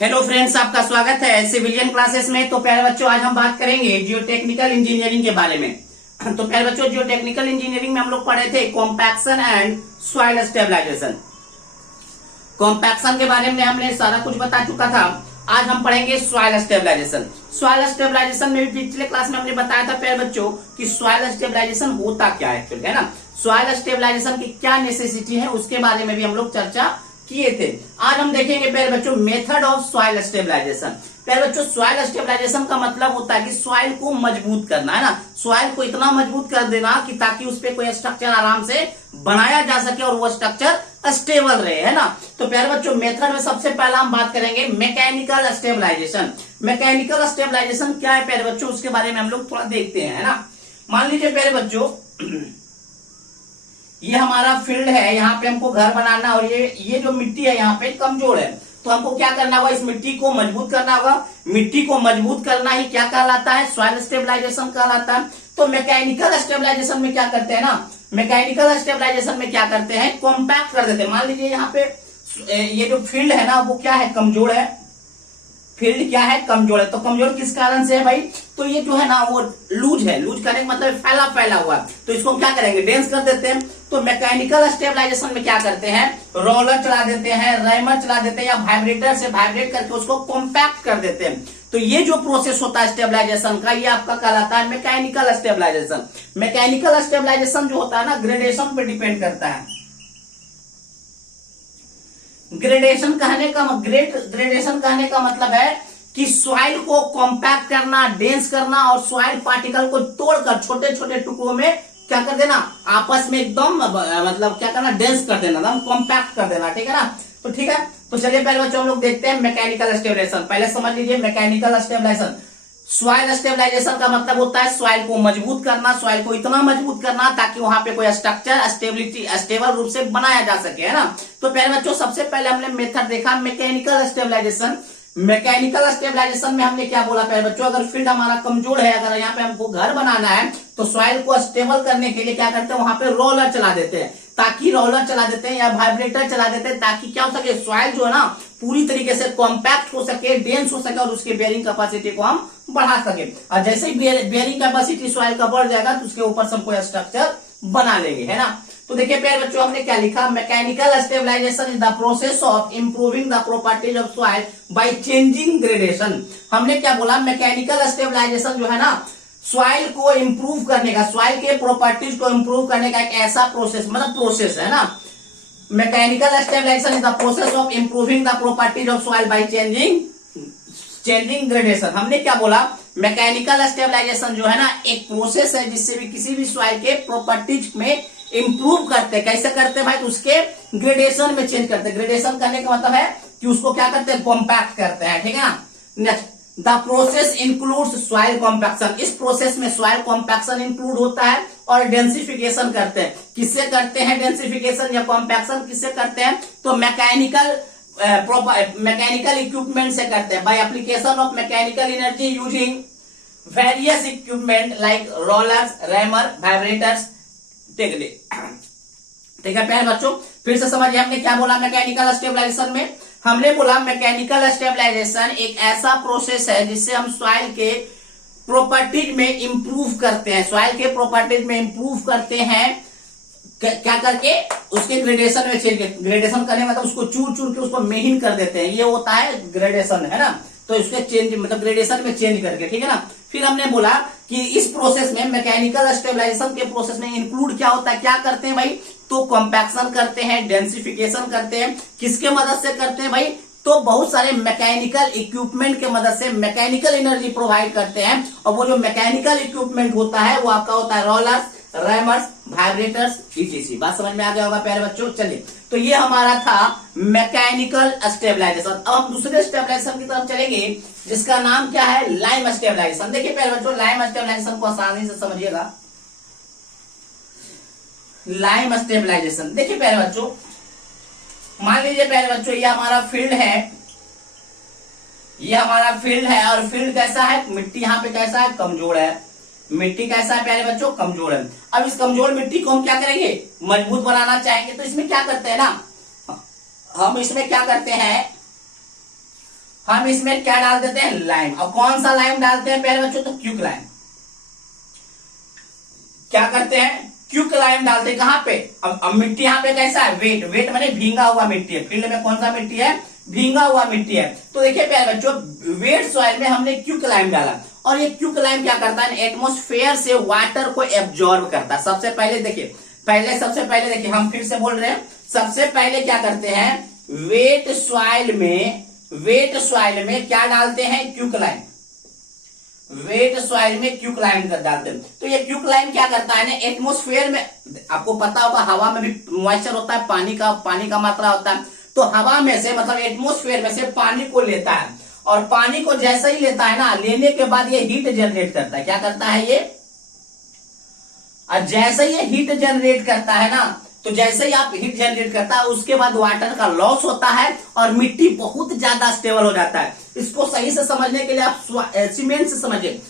Hello friends, आपका स्वागत है सिविलियन क्लासेस में। तो प्यारे बच्चों, आज हम बात करेंगे जियोटेक्निकल इंजीनियरिंग के बारे में। तो प्यारे बच्चों, जियोटेक्निकल इंजीनियरिंग में हम लोग पढ़े थे compaction and soil stabilisation. Compaction के बारे में हमने सारा कुछ बता चुका था। आज हम पढ़ेंगे सॉइल स्टेबलाइजेशन। सॉइल स्टेबलाइजेशन में भी पिछले क्लास में हमने बताया था प्यारे बच्चों कि सॉइल स्टेबलाइजेशन होता क्या है, है ना। सॉइल स्टेबलाइजेशन की क्या नेसेसिटी है उसके बारे में भी हम लोग चर्चा किए थे। आज हम देखेंगे प्यारे बच्चों मेथड ऑफ सॉइल स्टेबलाइजेशन। प्यारे बच्चों, सॉइल स्टेबलाइजेशन का मतलब होता है कि सॉइल को मजबूत करना, है ना। सॉइल को इतना मजबूत कर देना कि ताकि उस पर कोई स्ट्रक्चर आराम से बनाया जा सके और वो स्ट्रक्चर स्टेबल रहे, है ना। तो प्यारे बच्चों, मेथड में सबसे पहला हम बात करेंगे मैकेनिकल स्टेबलाइजेशन। मैकेनिकल स्टेबलाइजेशन क्या है प्यारे बच्चों, उसके बारे में हम लोग थोड़ा देखते हैं, है ना। मान लीजिए प्यारे बच्चों, ये हमारा फील्ड है, यहाँ पे हमको घर बनाना और ये जो मिट्टी है यहाँ पे कमजोर है, तो हमको क्या करना होगा, इस मिट्टी को मजबूत करना होगा। मिट्टी को मजबूत करना ही क्या कहलाता है, सॉइल स्टेबलाइजेशन कहलाता है। तो मैकेनिकल स्टेबलाइजेशन में क्या करते हैं ना, मैकेनिकल स्टेबलाइजेशन में क्या करते हैं, कॉम्पैक्ट कर देते हैं। मान लीजिए यहाँ पे ये जो फील्ड है ना वो क्या है, कमजोर है। फील्ड क्या है, कमजोर है। तो कमजोर किस कारण से है भाई, तो ये जो है ना वो लूज है। लूज करने का मतलब फैला फैला हुआ, तो इसको क्या करेंगे, डेंस कर देते हैं। तो मैकेनिकल स्टेबलाइजेशन में क्या करते हैं, रोलर चला देते हैं, रैमर चला देते हैं, या वाइब्रेटर से वाइब्रेट करके उसको कॉम्पैक्ट कर देते हैं। तो ये जो प्रोसेस होता है स्टेबलाइजेशन का, ये आपका कहलाता है मैकेनिकल स्टेबलाइजेशन। मैकेनिकल स्टेबलाइजेशन जो होता है ना, ग्रेडेशन पे डिपेंड करता है। ग्रेडेशन कहने का मतलब है कि सॉइल को कॉम्पैक्ट करना, डेंस करना और सॉइल पार्टिकल को तोड़कर छोटे छोटे टुकड़ों में क्या कर देना, आपस में एकदम मतलब क्या करना, डेंस कर देना, एकदम कॉम्पैक्ट कर देना, ठीक है ना। तो ठीक है, तो चलिए पहले बच्चों हम लोग देखते हैं मैकेनिकल स्टेबलाइजेशन। पहले समझ लीजिए मैकेनिकल स्टेबलाइजेशन। सॉइल स्टेबलाइजेशन का मतलब होता है सॉइल को मजबूत करना, सॉइल को इतना मजबूत करना ताकि वहां पे कोई स्ट्रक्चर स्टेबल रूप से बनाया जा सके, है ना। तो प्यारे बच्चों, सबसे पहले हमने मेथड देखा मैकेनिकल स्टेबलाइजेशन। मैकेनिकल स्टेबलाइजेशन में हमने क्या बोला प्यारे बच्चों, अगर फील्ड हमारा कमजोर है, अगर यहाँ पे हमको घर बनाना है, तो सॉइल को स्टेबल करने के लिए क्या करते हैं, वहां पे रोलर चला देते हैं, ताकि रोलर चला देते हैं या वाइब्रेटर चला देते हैं, ताकि क्या हो सके, सॉइल जो है ना पूरी तरीके से कॉम्पैक्ट हो सके, डेंस हो सके और उसकी बेयरिंग कैपेसिटी को हम बढ़ा सके। और जैसे ही बेयरिंग कैपेसिटी सॉइल का बढ़ जाएगा तो उसके ऊपर से हम कोई स्ट्रक्चर बना लेंगे, है ना। तो देखिए प्यारे बच्चों, हमने क्या लिखा, mechanical stabilisation is the process of improving the properties of soil by changing gradation. हमने क्या बोला, मैकेनिकल स्टेबलाइजेशन जो है ना, सॉइल को इंप्रूव करने का, सॉइल के प्रॉपर्टीज को इंप्रूव करने का एक ऐसा प्रोसेस, मतलब प्रोसेस है ना। Mechanical stabilisation is the process of improving the properties of soil by changing gradation. हमने क्या बोला, मैकेनिकल स्टेबलाइजेशन जो है ना एक प्रोसेस है जिससे भी किसी भी सॉइल के प्रॉपर्टीज में इंप्रूव करते हैं। कैसे करते हैं भाई, तो उसके ग्रेडेशन में चेंज करते हैं। ग्रेडेशन करने का मतलब है कि उसको क्या करते हैं, कॉम्पैक्ट करते हैं, ठीक है ना। Next, the process includes soil compaction. इस प्रोसेस में सॉइल कॉम्पैक्शन इंक्लूड होता है और डेंसिफिकेशन करते हैं। किससे करते हैं डेंसिफिकेशन या कॉम्पैक्शन, किससे करते हैं, तो मैकेनिकल इक्विपमेंट से करते हैं, by application of mechanical energy using various equipment like rollers, rammer, vibrators technique. ठीक है प्यारे बच्चों, फिर से समझिए हमने क्या बोला मैकेनिकल स्टेबलाइजेशन में। हमने बोला मैकेनिकल स्टेबलाइजेशन एक ऐसा प्रोसेस है जिससे हम सॉइल के प्रॉपर्टीज में इंप्रूव करते हैं। सॉइल के प्रॉपर्टीज में इंप्रूव करते हैं क्या करके, उसके ग्रेडेशन में चेंज। ग्रेडेशन करने मतलब उसको चूर चूर के उसको महीन कर देते हैं, ये होता है ग्रेडेशन, है ना। तो इसके चेंज मतलब ग्रेडेशन में चेंज करके, ठीक है ना। फिर हमने बोला कि इस प्रोसेस में, मैकेनिकल स्टेबलाइजेशन के प्रोसेस में इंक्लूड क्या होता है, क्या करते हैं भाई, तो कॉम्पैक्शन करते हैं, डेंसिफिकेशन करते हैं। किसके मदद से करते हैं भाई, तो बहुत सारे मैकेनिकल इक्विपमेंट के मदद से मैकेनिकल एनर्जी प्रोवाइड करते हैं। और वो जो मैकेनिकल इक्विपमेंट होता है वो आपका होता है रोलर्स, रैमर्स, वाइब्रेटर्स, etc। बात समझ में आ गया होगा प्यारे बच्चों। चलिए, तो ये हमारा था मैकेनिकल स्टेबलाइजेशन। अब हम दूसरे स्टेबलाइजेशन की तरफ चलेंगे जिसका नाम क्या है, लाइम स्टेबलाइजेशन। देखिए प्यारे बच्चों, लाइम स्टेबलाइजेशन को आसानी से समझिएगा। लाइम स्टेबलाइजेशन, देखिए प्यारे बच्चों, मान लीजिए प्यारे बच्चों ये हमारा फील्ड है, ये हमारा फील्ड है और फील्ड कैसा है, मिट्टी यहाँ पे कैसा है, कमजोर है। मिट्टी कैसा है प्यारे बच्चों, कमजोर है। अब इस कमजोर मिट्टी को हम क्या करेंगे, मजबूत बनाना चाहेंगे, तो इसमें क्या करते हैं ना, हम इसमें क्या करते हैं, हम इसमें क्या डाल देते हैं, लाइम। और कौन सा लाइम डालते हैं प्यारे बच्चों, तो क्विकलाइम। क्या करते हैं, क्विकलाइम डालते हैं। कहां पे, अब मिट्टी यहाँ पे कैसा है, वेट, वेट माने भींगा हुआ मिट्टी है। फील्ड में कौन सा मिट्टी है, भींगा हुआ मिट्टी है। तो देखिए प्यारे बच्चों, वेट सॉइल में हमने क्विकलाइम डाला, और ये क्विकलाइम क्या करता है, एटमॉस्फेयर से वाटर को एब्जॉर्ब करता है। सबसे पहले देखिए, सबसे पहले देखिए, हम फिर से बोल रहे हैं, सबसे पहले क्या करते हैं, वेट सॉइल में क्या डालते हैं, क्विकलाइम। वेट सॉइल में क्विकलाइम डालते हैं। तो ये क्विकलाइम क्या करता है ना, एटमॉस्फेयर में, आपको पता होगा हवा में भी मॉइस्चर होता है, पानी का मात्रा होता है। तो हवा में से, मतलब एटमॉस्फेयर में से पानी को लेता है, और पानी को जैसे ही लेता है ना, लेने के बाद ये हीट जनरेट करता है। क्या करता है ये, और जैसे ही ये हीट जनरेट करता है ना, तो जैसे ही आप हीट जनरेट करता है, उसके बाद वाटर का लॉस होता है और मिट्टी बहुत ज्यादा स्टेबल हो जाता है। इसको सही से समझने के लिए आप सीमेंट से समझिए।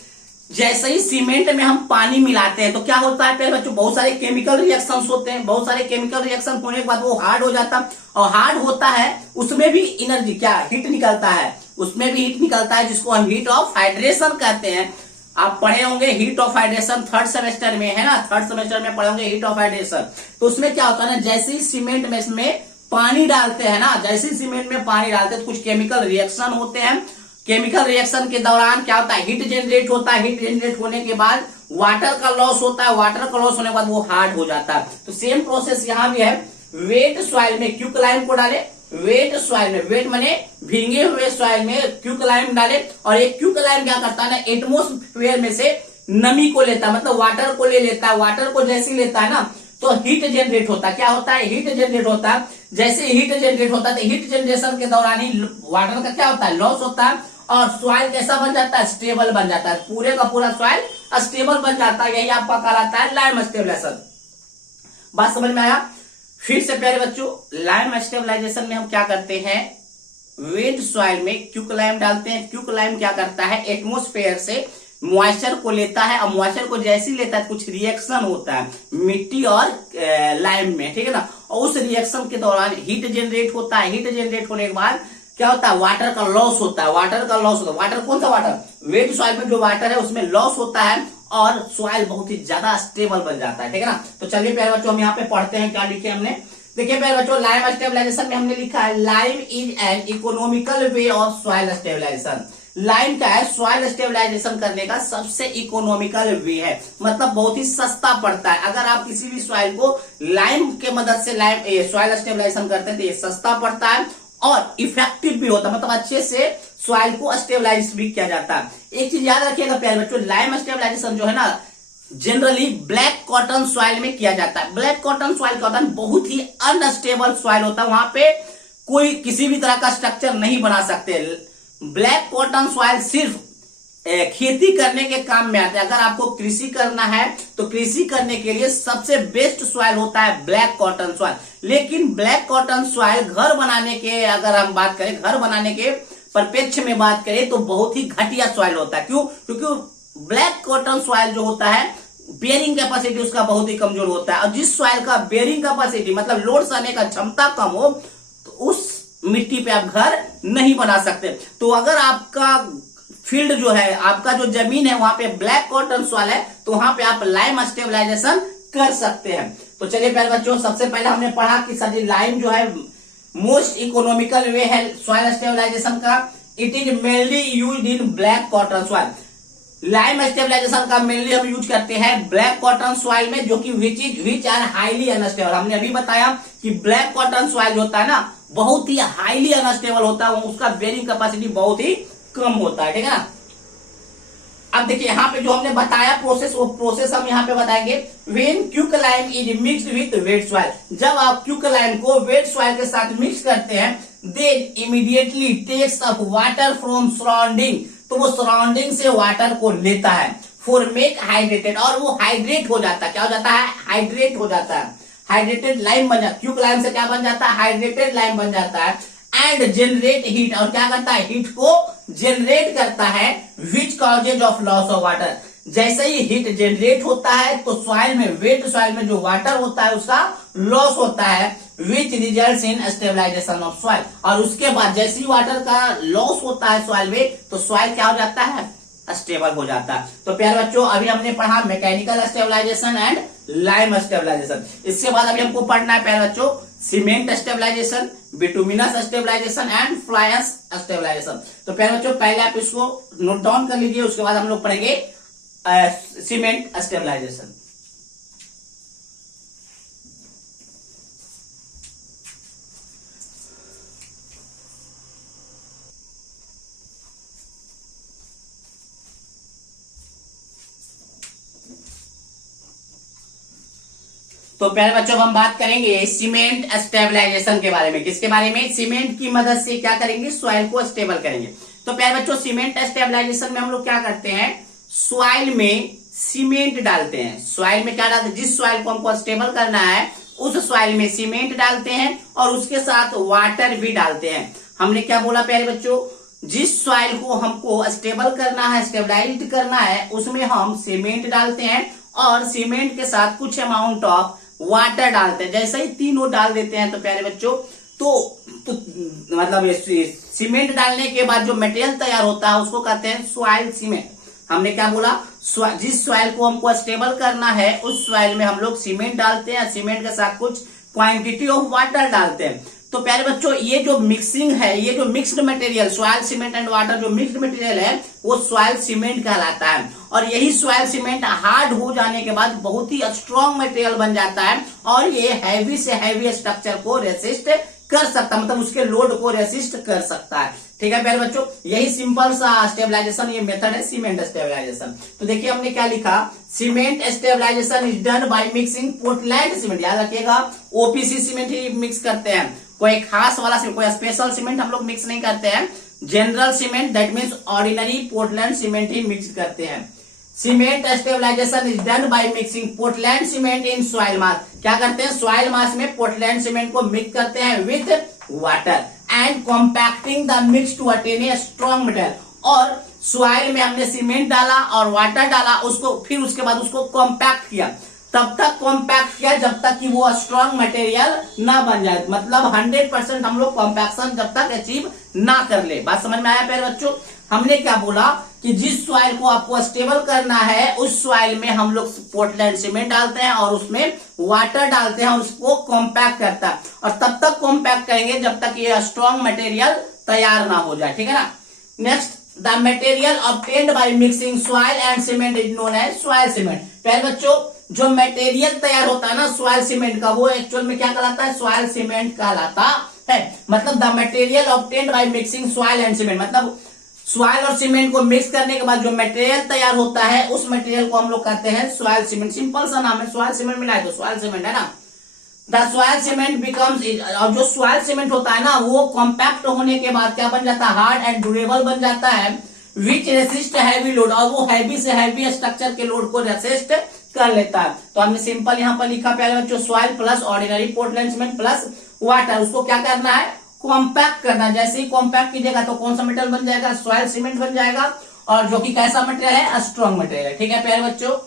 जैसे ही सीमेंट में हम पानी मिलाते हैं तो क्या होता है प्यारे बच्चों, बहुत सारे केमिकल रिएक्शंस होते हैं। बहुत सारे केमिकल रिएक्शन होने के बाद वो हार्ड हो जाता है, और हार्ड होता है उसमें भी एनर्जी, क्या हीट निकलता है, उसमें भी हीट निकलता है, जिसको हम हीट ऑफ हाइड्रेशन कहते हैं। आप पढ़े होंगे heat of hydration, third semester में है ना, थर्ड सेमेस्टर में पढ़े होंगे हीट ऑफ हाइड्रेशन। तो उसमें क्या होता है ना, जैसे ही सीमेंट में इसमें पानी डालते हैं ना, जैसे ही सीमेंट में पानी डालते हैं तो कुछ केमिकल रिएक्शन होते हैं। केमिकल रिएक्शन के दौरान क्या होता है, हीट जनरेट होता है। हीट जनरेट होने के बाद वाटर का लॉस होता है। वाटर का लॉस होने के बाद वो हार्ड हो जाता है। तो सेम प्रोसेस यहां भी है। वेट सॉइल में क्विकलाइम को डाले, वेट सॉइल में, वेट माने भींगे हुए सॉइल में क्विकलाइम डाले, और एक क्विकलाइम क्या करता है ना, एटमॉस्फेयर में से नमी को लेता है, मतलब वाटर को ले लेता है। वाटर को जैसे लेता है ना, तो हीट जनरेट होता है। क्या होता है, हीट जनरेट होता है। जैसे हीट जनरेट होता है तो हीट जनरेशन के दौरान ही वाटर का क्या होता है, लॉस होता है, और सॉइल कैसा बन जाता है, स्टेबल बन जाता है। पूरे का पूरा सॉइल स्टेबल बन जाता है। यही आपका कहलाता है लाइम स्टेबलाइजेशन। बात समझ में आया। फिर से प्यारे बच्चों, लाइम स्टेबलाइजेशन में हम क्या करते हैं, वेट सॉइल में क्विकलाइम डालते हैं। क्विकलाइम क्या करता है, एटमॉस्फेयर से मॉइस्चर को लेता है, और मॉइस्चर को जैसे ही लेता है कुछ रिएक्शन होता है मिट्टी और लाइम में, ठीक है ना। और उस रिएक्शन के दौरान हीट जनरेट होता है। हीट जनरेट होने के बाद क्या होता है, वाटर का लॉस होता है। वाटर का लॉस होता है। वाटर कौन सा वाटर, वेट सॉइल में जो वाटर है उसमें लॉस होता है, और सॉइल बहुत ही ज्यादा स्टेबल बन जाता है, ठीक है ना। तो चलिए प्यारे बच्चों, हम यहाँ पे पढ़ते हैं, क्या लिखे हमने। देखिए प्यारे बच्चों, लाइम स्टेबलाइजेशन में हमने लिखा है, lime is an economical way of soil stabilisation. Lime क्या है, सॉइल स्टेबलाइजेशन करने का सबसे इकोनॉमिकल वे है, मतलब बहुत ही सस्ता पड़ता है। अगर आप किसी भी सॉइल को लाइम के मदद से सॉइल स्टेबलाइजेशन करते हैं तो ये सस्ता पड़ता है, और इफेक्टिव भी होता है, मतलब अच्छे से सॉइल को स्टेबलाइज भी किया जाता है। एक चीज याद रखिएगा प्यारे बच्चों, लाइम स्टेबलाइजेशन जो है ना, जनरली ब्लैक कॉटन सॉइल में किया जाता है। ब्लैक कॉटन सॉइल का होता है बहुत ही अनस्टेबल सॉइल होता है, वहां पे कोई किसी भी तरह का स्ट्रक्चर नहीं बना सकते। ब्लैक कॉटन सॉइल सिर्फ खेती करने के काम में आता है। अगर आपको कृषि करना है तो कृषि करने के लिए सबसे बेस्ट सॉइल होता है ब्लैक कॉटन सॉइल। लेकिन ब्लैक कॉटन सॉइल घर बनाने के, अगर हम बात करें घर बनाने के परिप्रेक्ष्य में बात करें तो बहुत ही घटिया सॉइल होता है। क्यों, क्योंकि ब्लैक कॉटन सॉइल जो होता है बेयरिंग कैपेसिटी उसका बहुत ही कमजोर होता है, और जिस सॉइल का बेयरिंग कैपेसिटी मतलब लोड सहने का क्षमता कम हो तो उस मिट्टी पे आप घर नहीं बना सकते। तो अगर आपका फील्ड जो है, आपका जो जमीन है वहां पे ब्लैक कॉटन सॉइल है, तो वहां पे आप लाइम स्टेबलाइजेशन कर सकते हैं। तो चलिए प्यारे बच्चों, सबसे पहले हमने पढ़ा कि सर लाइम जो है मोस्ट इकोनॉमिकल वे है सॉइल स्टेबलाइजेशन का। It is mainly used in black cotton soil. Lime stabilisation का मेनली हम यूज करते हैं ब्लैक कॉटन सॉइल में, जो कि विच आर हाईली अनस्टेबल। हमने अभी बताया कि ब्लैक कॉटन सॉइल होता है ना, बहुत ही हाईली अनस्टेबल होता है, उसका बेयरिंग कैपेसिटी बहुत ही कम होता है, ठीक है ना। अब देखिए यहाँ पे जो हमने बताया प्रोसेस, वो प्रोसेस हम यहाँ पे बताएंगे। When quicklime is mixed with weight soil, जब आप क्विकलाइम को वेट सॉइल के साथ मिक्स करते हैं, then immediately takes up water from surrounding, तो वो सराउंडिंग से वाटर को लेता है फॉर मेक हाइड्रेटेड, और वो हाइड्रेट हो जाता है। क्या हो जाता है, हाइड्रेट हो जाता है, हाइड्रेटेड लाइम बन जाता है। क्विकलाइम से क्या बन जाता है, हाइड्रेटेड लाइम बन जाता है। एंड जनरेट हीट, और क्या करता है, हीट को जनरेट करता है, which causes of loss of water. जैसे ही हीट जनरेट होता है तो सॉइल में, वेट सॉइल में जो वाटर होता है उसका लॉस होता है, which results in stabilization of soil. और उसके बाद जैसे ही वाटर का लॉस होता है सॉइल में, तो सॉइल क्या हो जाता है, स्टेबल हो जाता है। तो प्यारे बच्चों अभी हमने पढ़ा mechanical stabilization and lime stabilization. इसके बाद अभी हमको पढ़ना है प्यारे बच्चों cement stabilization, bituminous stabilization and fly ash stabilization. तो प्यारे बच्चों पहले आप इसको नोट डाउन कर लीजिए, उसके बाद हम लोग पढ़ेंगे सीमेंट स्टेबलाइजेशन। तो प्यारे बच्चों हम बात करेंगे सीमेंट स्टेबलाइजेशन के बारे में। किसके बारे में, सीमेंट की मदद से क्या करेंगे, सॉइल को स्टेबल करेंगे। तो प्यारे बच्चों सीमेंट स्टेबलाइजेशन में हम लोग क्या करते हैं, सॉइल में सीमेंट डालते हैं। सॉइल में क्या डालते हैं, जिस सॉइल को हमको स्टेबल करना है उस सॉइल में सीमेंट डालते हैं और उसके साथ वाटर भी डालते हैं। हमने क्या बोला प्यारे बच्चों, जिस सॉइल को हमको स्टेबल करना है, स्टेबलाइज करना है, उसमें हम सीमेंट डालते हैं और सीमेंट के साथ कुछ अमाउंट ऑफ वाटर डालते हैं। जैसे ही तीनों डाल देते हैं तो प्यारे बच्चों तो मतलब सीमेंट डालने के बाद जो मटेरियल तैयार होता है उसको कहते हैं सॉइल सीमेंट। हमने क्या बोला, जिस सॉइल को हमको स्टेबल करना है उस सॉइल में हम लोग सीमेंट डालते हैं, सीमेंट के साथ कुछ क्वांटिटी ऑफ वाटर डालते हैं। तो प्यारे बच्चों ये जो मिक्सिंग है, ये जो mixed material soil cement and water जो मिक्स्ड मटेरियल है वो सॉइल सीमेंट कहलाता है। और यही सॉइल सीमेंट हार्ड हो जाने के बाद बहुत ही स्ट्रॉन्ग मटेरियल बन जाता है और ये हैवी से हैवी स्ट्रक्चर को रेसिस्ट कर सकता है, मतलब उसके लोड को रेसिस्ट कर सकता है। ठीक है प्यारे बच्चों, यही सिंपल सा स्टेबलाइजेशन ये मेथड है सीमेंट स्टेबलाइजेशन। तो देखिए हमने क्या लिखा, cement stabilization is done by mixing Portland cement. याद रखिएगा ओपीसी सीमेंट ही मिक्स करते हैं, कोई खास वाला सीमेंट, कोई स्पेशल सीमेंट हम लोग मिक्स नहीं करते हैं। General cement that means ordinary Portland cement ही मिक्स करते हैं। Cement stabilization is done by mixing Portland cement in soil mass. क्या करते हैं, सॉइल मास में पोर्टलैंड सीमेंट को मिक्स करते हैं with water and compacting the mix to attain a strong material. और सॉइल में हमने सीमेंट डाला और वाटर डाला, उसको फिर उसके बाद उसको कॉम्पैक्ट किया। तब तक कॉम्पैक्ट किया जब तक कि वो स्ट्रॉन्ग मटेरियल ना बन जाए, मतलब 100% हम लोग कॉम्पैक्शन जब तक अचीव ना कर ले। बात समझ में आया प्यारे बच्चों, हमने क्या बोला कि जिस सॉइल को आपको स्टेबल करना है उस सॉइल में हम लोग पोर्टलैंड सीमेंट डालते हैं और उसमें वाटर डालते हैं और उसको कॉम्पैक्ट करता है। और तब तक कॉम्पैक्ट करेंगे जब तक ये स्ट्रॉन्ग मटेरियल तैयार ना हो जाए। ठीक है ना। Next, the material obtained by mixing soil and cement is known as soil cement. प्यारे बच्चों जो मटेरियल तैयार होता है ना सॉइल सीमेंट का, वो एक्चुअल में क्या कहलाता है, सॉइल सीमेंट कहलाता है। मतलब the material obtained by mixing soil and cement, मतलब सॉइल और सीमेंट को मिक्स करने के बाद जो मटेरियल तैयार होता है उस मटेरियल को हम लोग कहते हैं सॉइल सीमेंट। सिंपल सा नाम है, सॉइल सीमेंट मिलाए तो सॉइल सीमेंट है ना। द सॉइल सीमेंट बिकम्स, और जो सॉइल सीमेंट होता है ना वो कॉम्पैक्ट होने के बाद क्या बन जाता है, हार्ड एंड ड्यूरेबल बन जाता है, विच रेसिस्ट हैवी लोड, और वो हैवी से हैवी स्ट्रक्चर के लोड को रेसिस्ट कर लेता है। तो हमने सिंपल यहाँ पर लिखा प्यारे बच्चों, soil plus ordinary Portland cement plus water, उसको क्या करना है, कॉम्पैक्ट करना। जैसे ही कॉम्पैक्ट कीजिएगा तो कौन सा मटेरियल बन जाएगा, सॉइल सीमेंट बन जाएगा, और जो कि कैसा मटेरियल है, स्ट्रॉन्ग मटेरियल है। ठीक है प्यारे बच्चों,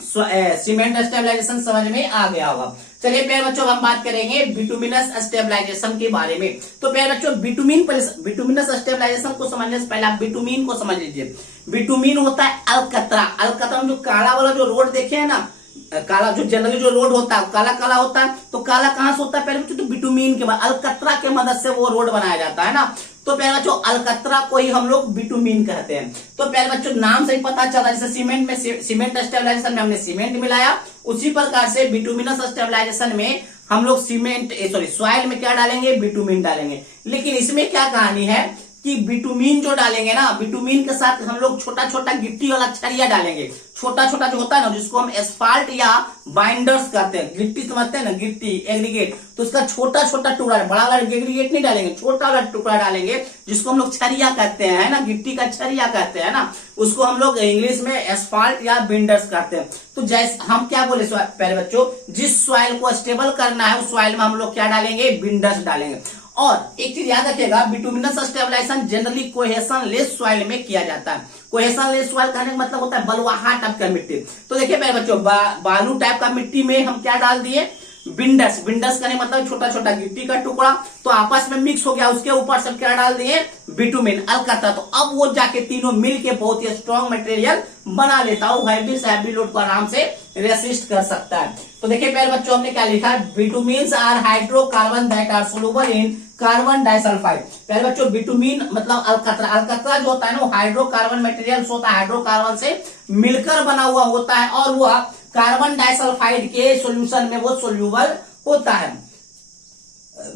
सीमेंट स्टेबलाइजेशन समझ में आ गया होगा। चलिए प्यारे बच्चों हम बात करेंगे बिटुमिनस स्टेबलाइजेशन के बारे में। तो प्यारे बच्चों बिटुमिनस स्टेबलाइजेशन को समझने से पहले आप बिटुमिन को समझ लीजिए। बिटुमिन होता है अलकतरा। अलकतरा जो काला वाला जो रोड देखे है ना, काला जो जनरली जो रोड होता है काला काला होता है, तो काला कहां से होता है प्यारे बच्चों, तो बिटुमिन के बाद अलकतरा के मदद से वो रोड बनाया जाता है ना। तो प्यारे बच्चों अलकतरा को ही हम लोग बिटुमिन कहते हैं। तो प्यारे बच्चों नाम से ही पता चला, जैसे सीमेंट में सीमेंट स्टेबलाइजेशन में हमने सीमेंट मिलाया, उसी प्रकार से बिटुमिनस स्टेबलाइजेशन में हम लोग सॉइल में क्या डालेंगे, बिटुमिन डालेंगे। लेकिन इसमें क्या कहानी है कि बिटुमिन जो डालेंगे ना, बिटुमिन के साथ हम लोग छोटा छोटा गिट्टी वाला छरिया डालेंगे। छोटा छोटा जो होता है ना, जिसको हम एस्फाल्ट या बाइंडर्स कहते हैं, गिट्टी समझते हैं ना, गिट्टी एग्रीगेट, तो उसका छोटा छोटा टुकड़ा, बड़ा वाला एग्रीगेट नहीं डालेंगे, छोटा वाला टुकड़ा डालेंगे, जिसको हम लोग छरिया कहते हैं, है ना, गिट्टी का छरिया कहते हैं ना, उसको हम लोग इंग्लिश में एस्फाल्ट या बिंडर्स कहते हैं। तो जैसे हम क्या बोले प्यारे बच्चों, जिस सॉइल को स्टेबल करना है उस सॉइल में हम लोग क्या डालेंगे, बिंडर्स डालेंगे। और एक चीज याद रखिएगा, bituminous stabilization generally cohesionless soil में किया जाता है। कोहेशन लेस सॉइल कहने का मतलब होता है बलुआहा टाइप का मिट्टी। तो देखिए मेरे बच्चों बालू टाइप का मिट्टी में हम क्या डाल दिए, बिंडर्स, बिंडर्स का मतलब छोटा छोटा गिट्टी का टुकड़ा, तो आपस में मिक्स हो गया, उसके ऊपर सब क्या डाल दिए, बिटुमिन, अलकतरा। तो अब वो जाके तीनों मिलके बहुत ही स्ट्रॉन्ग मटेरियल बना लेता है, हैवी लोड को आराम से रेसिस्ट कर सकता है। तो देखिए प्यारे बच्चों हमने क्या लिखा है, bitumens are hydrocarbon that are soluble in carbon disulphide. प्यारे बच्चों बिटुमिन मतलब अलकतरा, अलकतरा जो होता है ना वो हाइड्रोकार्बन मटेरियल होता है, हाइड्रोकार्बन से मिलकर बना हुआ होता है और वह कार्बन डाइसल्फाइड के सॉल्यूशन में वो सोल्यूबल होता है।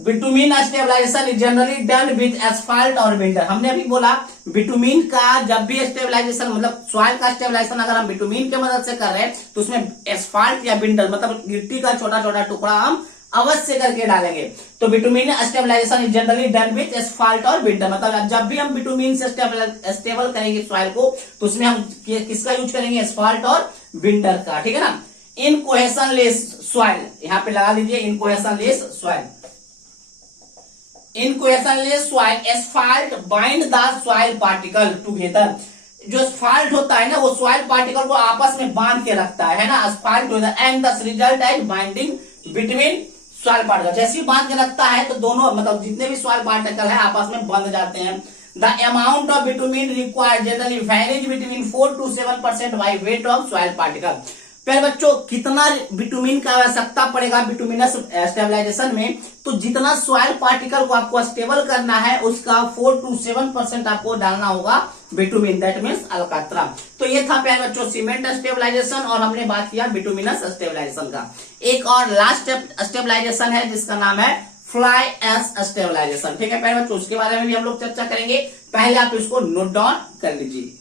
Bitumen stabilization is generally done with asphalt और बिंडर। हमने अभी बोला बिटुमिन का जब भी स्टेबलाइजेशन मतलब सॉइल का स्टेबलाइजेशन अगर हम बिटुमिन की मदद से कर रहे हैं तो उसमें एस्फाल्ट या बिंडर मतलब गिट्टी का छोटा छोटा टुकड़ा हम अवश्य करके डालेंगे। तो bitumen stabilization is generally done with asphalt और बिंडर, मतलब जब भी हम बिटुमिन से स्टेबल करेंगे सॉइल को तो उसमें हम किसका यूज करेंगे, एस्फाल्ट और बिंडर का, ठीक है ना। इन कोहेशनलेस सॉइल, यहाँ पे लगा लीजिए in cohesionless soil, in cohesionless soil asphalt bind the soil particle together. जो एस्फाल्ट होता है ना वो सॉइल पार्टिकल को आपस में बांध के रखता है ना, asphalt and the result as binding between soil particle. जैसे ही बांध के रखता है तो दोनों मतलब जितने भी सॉइल पार्टिकल है आपस में बंध जाते हैं। The amount of bitumen required generally varies between 4 to 7% by weight of soil particle. फिर बच्चों कितना बिटुमिन का आवश्यकता पड़ेगा बिटुमिनस स्टेबलाइजेशन में, तो जितना सॉइल पार्टिकल को आपको स्टेबल करना है उसका 4 to 7% आपको डालना होगा बिटुमिन, दैट मीन्स अलकतरा। तो ये था प्यारे बच्चों सीमेंट स्टेबलाइजेशन और हमने बात किया बिटुमिनस स्टेबलाइजेशन का। एक और लास्ट स्टेबलाइजेशन है जिसका नाम है फ्लाई एश स्टेबलाइजेशन, ठीक है प्यारे बच्चों, उसके बारे में भी हम लोग चर्चा करेंगे। पहले आप इसको नोट डाउन कर लीजिए।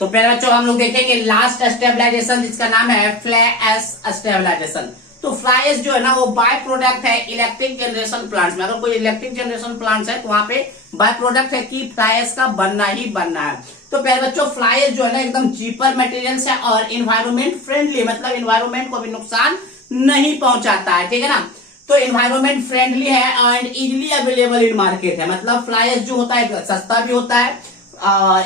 तो प्यारे बच्चों हम लोग देखेंगे लास्ट स्टेबलाइजेशन जिसका नाम है फ्लाई एश स्टेबलाइजेशन। तो फ्लाई एश जो है ना वो बाय प्रोडक्ट है इलेक्ट्रिक जनरेशन प्लांट्स में। अगर कोई इलेक्ट्रिक जनरेशन प्लांट्स है तो वहां पे बाय प्रोडक्ट है कि फ्लाई एश का बनना ही बनना है। तो प्यारे बच्चों फ्लाई एश जो है ना एकदम चीपर मटेरियल है और इन्वायरमेंट फ्रेंडली, मतलब इन्वायरमेंट को भी नुकसान नहीं पहुंचाता है, ठीक है ना। तो इन्वायरमेंट फ्रेंडली है and easily available in market है, मतलब फ्लाई एश जो होता है सस्ता भी होता है,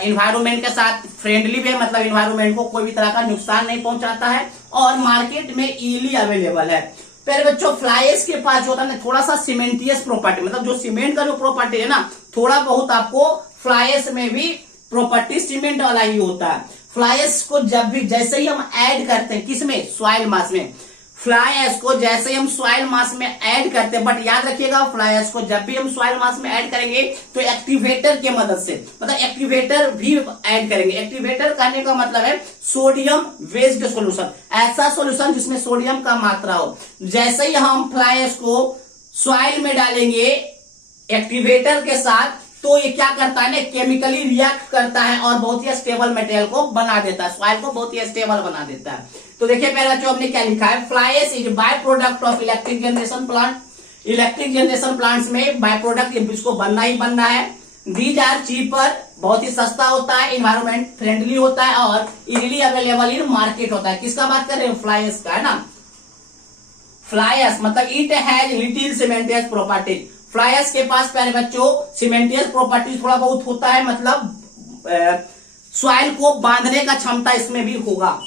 इन्वायरमेंट के साथ फ्रेंडली भी है, मतलब इन्वायरमेंट को कोई भी तरह का नुकसान नहीं पहुंचाता है और मार्केट में इजीली अवेलेबल है। पहले बच्चों फ्लाई एश के पास जो होता है ना थोड़ा सा सीमेंटियस प्रॉपर्टी, मतलब जो सीमेंट का जो प्रॉपर्टी है ना थोड़ा बहुत आपको फ्लाई एश में भी प्रॉपर्टी सीमेंट वाला ही होता है। फ्लाई एश को जब भी जैसे ही हम ऐड करते हैं किसमें, सॉइल मास में, फ्लाई एश को जैसे ही हम सॉइल मास में ऐड करते हैं, बट याद रखिएगा फ्लाई एश को जब भी हम सॉइल मास में ऐड करेंगे तो एक्टिवेटर के मदद से, मतलब एक्टिवेटर भी ऐड करेंगे। एक्टिवेटर कहने का मतलब है सोडियम बेस्ड सॉल्यूशन, ऐसा सॉल्यूशन जिसमें सोडियम का मात्रा हो। जैसे ही हम फ्लाई एश को सॉइल में डालेंगे एक्टिवेटर के साथ तो ये क्या करता है ना केमिकली रिएक्ट करता है और बहुत ही स्टेबल मटेरियल को बना देता है, सॉइल को बहुत ही स्टेबल बना देता है। तो देखिए पहला जो हमने क्या लिखा है, fly ash is by product of electric generation plant. Electric generation plants में बाय प्रोडक्ट इसको बनना ही बनना है। दीज आर चीपर, बहुत ही सस्ता होता है, इन्वायरमेंट फ्रेंडली होता है और इजीली अवेलेबल इन मार्केट होता है। किसका बात कर रहे हैं, फ्लाई एश का, है ना। फ्लाई एश मतलब it has little cementitious property. Fly ash के पास प्यारे बच्चों सीमेंटियस प्रॉपर्टी थोड़ा बहुत होता है, मतलब सॉइल को बांधने का क्षमता इसमें भी होगा।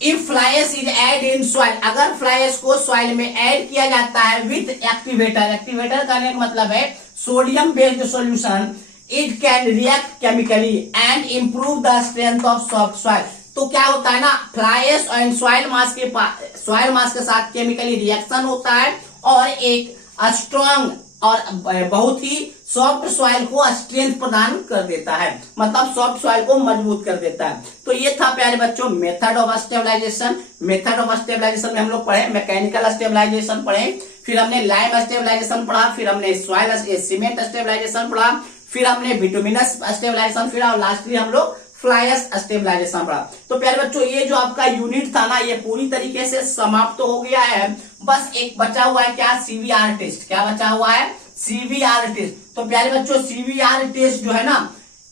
If fly ash is add in soil, अगर फ्लाई एश को सॉइल में ऐड किया जाता है विथ एक्टिवेटर, एक्टिवेटर का मतलब है sodium based solution, it can react chemically and improve the strength of soft soil. तो क्या होता है ना fly ash and soil mass के साथ केमिकली रिएक्शन होता है और एक स्ट्रॉन्ग और बहुत ही सॉफ्ट सॉइल को स्ट्रेंथ प्रदान कर देता है, मतलब सॉफ्ट सॉइल को मजबूत कर देता है। तो ये था प्यारे बच्चों method of stabilization. Method of stabilization में हम लोग पढ़े मैकेनिकल स्टेबलाइजेशन पढ़े, फिर हमने लाइम स्टेबलाइजेशन पढ़ा, फिर हमने सॉइल सीमेंट स्टेबलाइजेशन पढ़ा, फिर हमने बिटुमिनस स्टेबलाइजेशन पढ़ा और लास्टली हम लोग फ्लाई एश स्टेबलाइजेशन पढ़ा। तो प्यारे बच्चों ये जो आपका यूनिट था ना ये पूरी तरीके से समाप्त हो गया है। बस एक बचा हुआ है क्या, सीवीआर टेस्ट। क्या बचा हुआ है, सीवीआर टेस्ट। तो प्यारे बच्चों सीवीआर टेस्ट जो है ना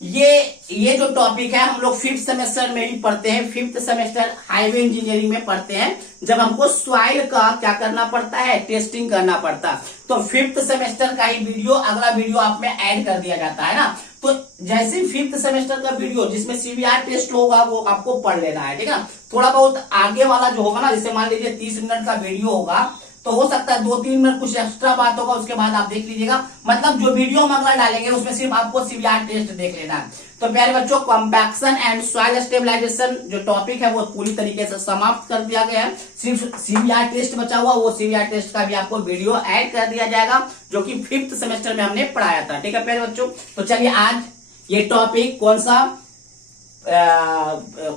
ये जो टॉपिक है हम लोग 5th सेमेस्टर में भी पढ़ते हैं। 5th सेमेस्टर हाईवे इंजीनियरिंग में पढ़ते हैं, जब हमको सॉइल का क्या करना पड़ता है, टेस्टिंग करना पड़ता। तो 5th सेमेस्टर का ही वीडियो, अगला वीडियो आप में ऐड कर दिया जाता है ना। तो जैसे 5th सेमेस्टर का वीडियो जिसमें सीबीआर टेस्ट होगा वो आपको पढ़ लेना है, ठीक है ना। थोड़ा बहुत आगे वाला जो होगा ना, जैसे मान लीजिए 30 मिनट का वीडियो होगा, तो हो सकता है 2-3 मिनट कुछ एक्स्ट्रा बात होगा, उसके बाद आप देख लीजिएगा। मतलब जो वीडियो हम अगला डालेंगे उसमें सिर्फ आपको सीबीआर टेस्ट देख लेना है। तो प्यारे बच्चों, कॉम्पैक्शन एंड सॉइल स्टेबलाइजेशन जो टॉपिक है वो पूरी तरीके से समाप्त कर दिया गया है। सिर्फ सीबीआर टेस्ट बचा हुआ, वो सीबीआर टेस्ट का भी आपको वीडियो ऐड कर दिया जाएगा, जो कि 5th सेमेस्टर में हमने पढ़ाया था, ठीक है प्यारे बच्चों। तो चलिए आज ये टॉपिक कौन सा,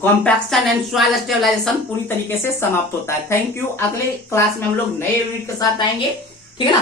कॉम्पैक्शन एंड सॉइल स्टेबलाइजेशन पूरी तरीके से समाप्त होता है। Thank you. अगले क्लास में हम लोग नए यूनिट के साथ आएंगे, ठीक है ना।